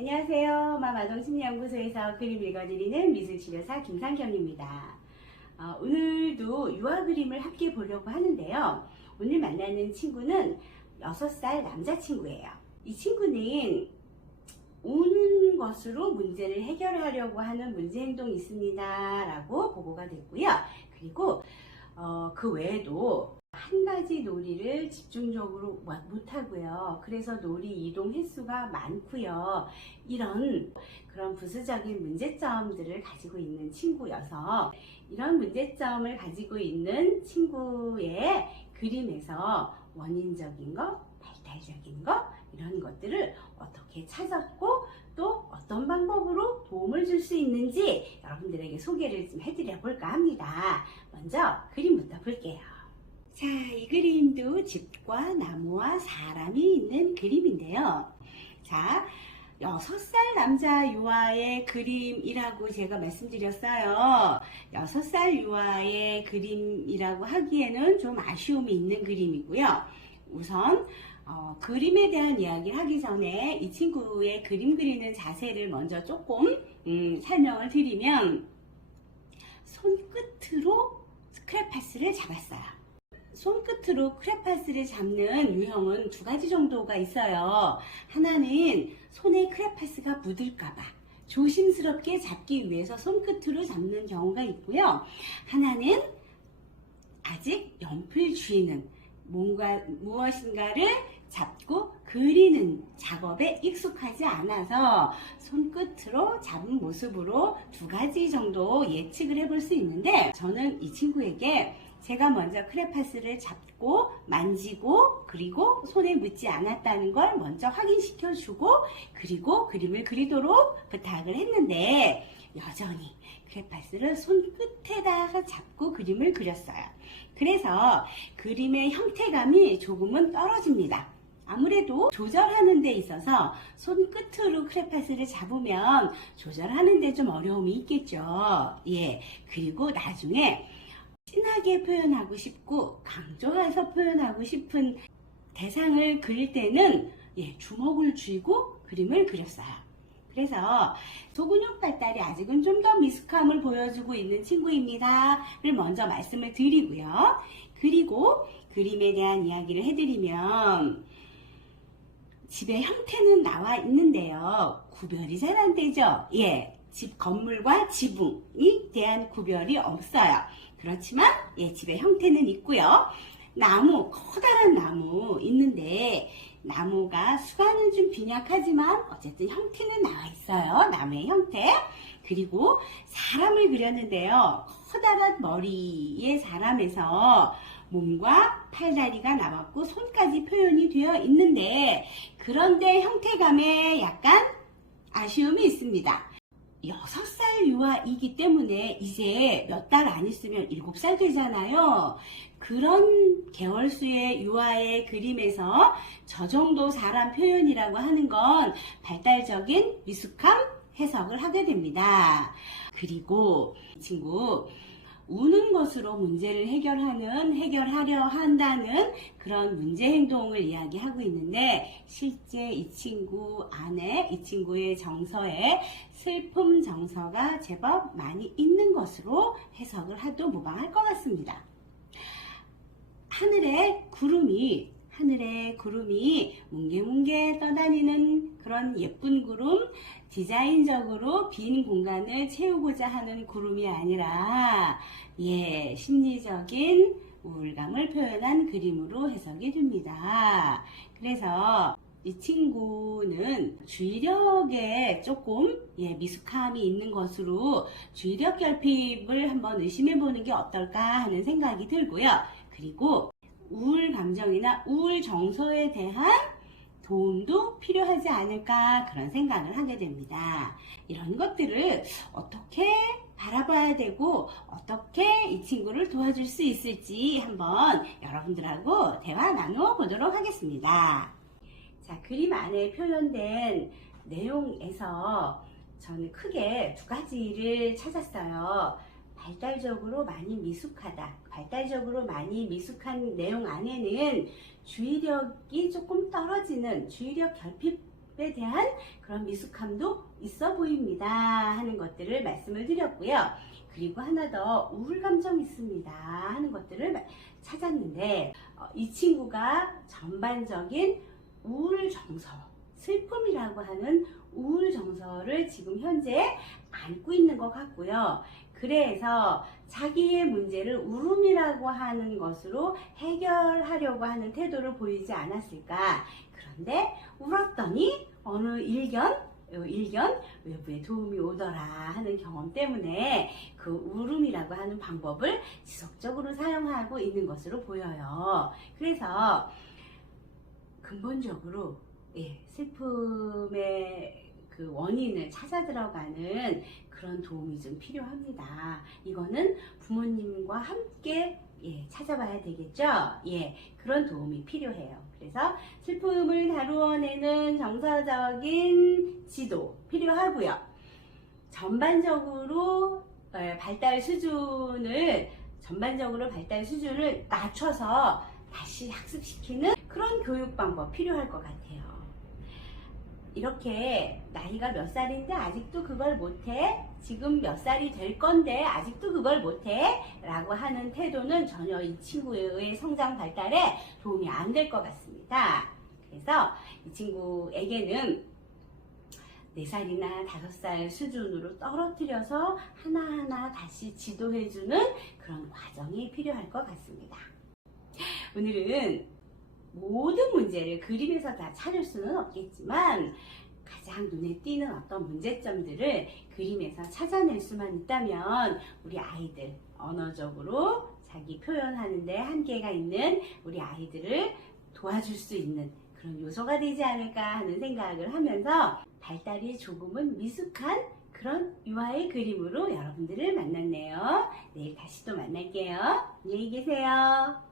안녕하세요. 마마동심리연구소에서 그림 읽어드리는 미술치료사 김상경입니다. 어, 오늘도 유아 그림을 함께 보려고 하는데요. 오늘 만나는 친구는 6살 남자친구예요. 이 친구는 우는 것으로 문제를 해결하려고 하는 문제 행동이 있습니다. 라고 보고가 됐고요. 그리고 어, 그 외에도 한 가지 놀이를 집중적으로 못하고요. 그래서 놀이 이동 횟수가 많고요. 이런 그런 부수적인 문제점들을 가지고 있는 친구여서 이런 문제점을 가지고 있는 친구의 그림에서 원인적인 것, 발달적인 것, 이런 것들을 어떻게 찾았고 또 어떤 방법으로 도움을 줄 수 있는지 여러분들에게 소개를 좀 해드려 볼까 합니다. 먼저 그림부터 볼게요. 자, 이 그림도 집과 나무와 사람이 있는 그림인데요. 자, 6살 남자 유아의 그림이라고 제가 말씀드렸어요. 6살 유아의 그림이라고 하기에는 좀 아쉬움이 있는 그림이고요. 우선 어, 그림에 대한 이야기를 하기 전에 이 친구의 그림 그리는 자세를 먼저 조금 음, 설명을 드리면 손끝으로 스크래파스를 잡았어요. 손끝으로 크레파스를 잡는 유형은 두 가지 정도가 있어요. 하나는 손에 크레파스가 묻을까봐 조심스럽게 잡기 위해서 손끝으로 잡는 경우가 있고요. 하나는 아직 연필 쥐는 뭔가 무엇인가를 잡고 그리는 작업에 익숙하지 않아서 손끝으로 잡은 모습으로 두 가지 정도 예측을 해볼 수 있는데 저는 이 친구에게 제가 먼저 크레파스를 잡고 만지고 그리고 손에 묻지 않았다는 걸 먼저 확인시켜 주고 그리고 그림을 그리도록 부탁을 했는데 여전히 크레파스를 손끝에다가 잡고 그림을 그렸어요. 그래서 그림의 형태감이 조금은 떨어집니다. 아무래도 조절하는 데 있어서 손끝으로 크레파스를 잡으면 조절하는 데 좀 어려움이 있겠죠. 예. 그리고 나중에 진하게 표현하고 싶고 강조해서 표현하고 싶은 대상을 그릴 때는 예, 주먹을 쥐고 그림을 그렸어요. 그래서 소근육 발달이 아직은 좀 더 미숙함을 보여주고 있는 친구입니다를 먼저 말씀을 드리고요. 그리고 그림에 대한 이야기를 해드리면 집의 형태는 나와 있는데요. 구별이 잘 안 되죠? 예. 집 건물과 지붕이 대한 구별이 없어요. 그렇지만 예, 집의 형태는 있고요. 나무, 커다란 나무 있는데 나무가 수가는 좀 빈약하지만 어쨌든 형태는 나와 있어요. 나무의 형태. 그리고 사람을 그렸는데요. 커다란 머리의 사람에서 몸과 팔다리가 나왔고 손까지 표현이 되어 있는데 그런데 형태감에 약간 아쉬움이 있습니다. 6살 유아이기 때문에 이제 몇 달 안 있으면 7살 되잖아요. 그런 개월수의 유아의 그림에서 저 정도 사람 표현이라고 하는 건 발달적인 미숙함 해석을 하게 됩니다. 그리고 이 친구 우는 것으로 문제를 해결하는, 해결하려 한다는 그런 문제 행동을 이야기하고 있는데, 실제 이 친구 안에, 이 친구의 정서에 슬픔 정서가 제법 많이 있는 것으로 해석을 해도 무방할 것 같습니다. 하늘에 구름이 하늘에 구름이 뭉게뭉게 떠다니는 그런 예쁜 구름, 디자인적으로 빈 공간을 채우고자 하는 구름이 아니라, 예, 심리적인 우울감을 표현한 그림으로 해석이 됩니다. 그래서 이 친구는 주의력에 조금 예, 미숙함이 있는 것으로 주의력 결핍을 한번 의심해 보는 게 어떨까 하는 생각이 들고요. 그리고 우울 감정이나 우울 정서에 대한 도움도 필요하지 않을까 그런 생각을 하게 됩니다. 이런 것들을 어떻게 바라봐야 되고 어떻게 이 친구를 도와줄 수 있을지 한번 여러분들하고 대화 나누어 보도록 하겠습니다. 자, 그림 안에 표현된 내용에서 저는 크게 두 가지를 찾았어요. 발달적으로 많이 미숙하다. 발달적으로 많이 미숙한 내용 안에는 주의력이 조금 떨어지는 주의력 결핍에 대한 그런 미숙함도 있어 보입니다 하는 것들을 말씀을 드렸고요. 그리고 하나 더 우울 감정 있습니다 하는 것들을 마- 찾았는데 어, 이 친구가 전반적인 우울 정서, 슬픔이라고 하는 우울 정서를 지금 현재 안고 있는 것 같고요. 그래서 자기의 문제를 울음이라고 하는 것으로 해결하려고 하는 태도를 보이지 않았을까. 그런데 울었더니 어느 일견, 어, 일견 외부의 도움이 오더라 하는 경험 때문에 그 울음이라고 하는 방법을 지속적으로 사용하고 있는 것으로 보여요. 그래서 근본적으로 예, 슬픔의 그 원인을 찾아 들어가는 그런 도움이 좀 필요합니다. 이거는 부모님과 함께 예, 찾아봐야 되겠죠? 예, 그런 도움이 필요해요. 그래서 슬픔을 다루어내는 정서적인 지도 필요하고요. 전반적으로 어, 발달 수준을 전반적으로 발달 수준을 낮춰서 다시 학습시키는 그런 교육 방법 필요할 것 같아요. 이렇게 나이가 몇 살인데 아직도 그걸 못해? 지금 몇 살이 될 건데 아직도 그걸 못해? 라고 하는 태도는 전혀 이 친구의 성장 발달에 도움이 안 될 것 같습니다. 그래서 이 친구에게는 4살이나 5살 수준으로 떨어뜨려서 하나하나 다시 지도해주는 그런 과정이 필요할 것 같습니다. 오늘은 모든 문제를 그림에서 다 찾을 수는 없겠지만 가장 눈에 띄는 어떤 문제점들을 그림에서 찾아낼 수만 있다면 우리 아이들 언어적으로 자기 표현하는데 한계가 있는 우리 아이들을 도와줄 수 있는 그런 요소가 되지 않을까 하는 생각을 하면서 발달이 조금은 미숙한 그런 유아의 그림으로 여러분들을 만났네요. 내일 다시 또 만날게요. 안녕히 계세요.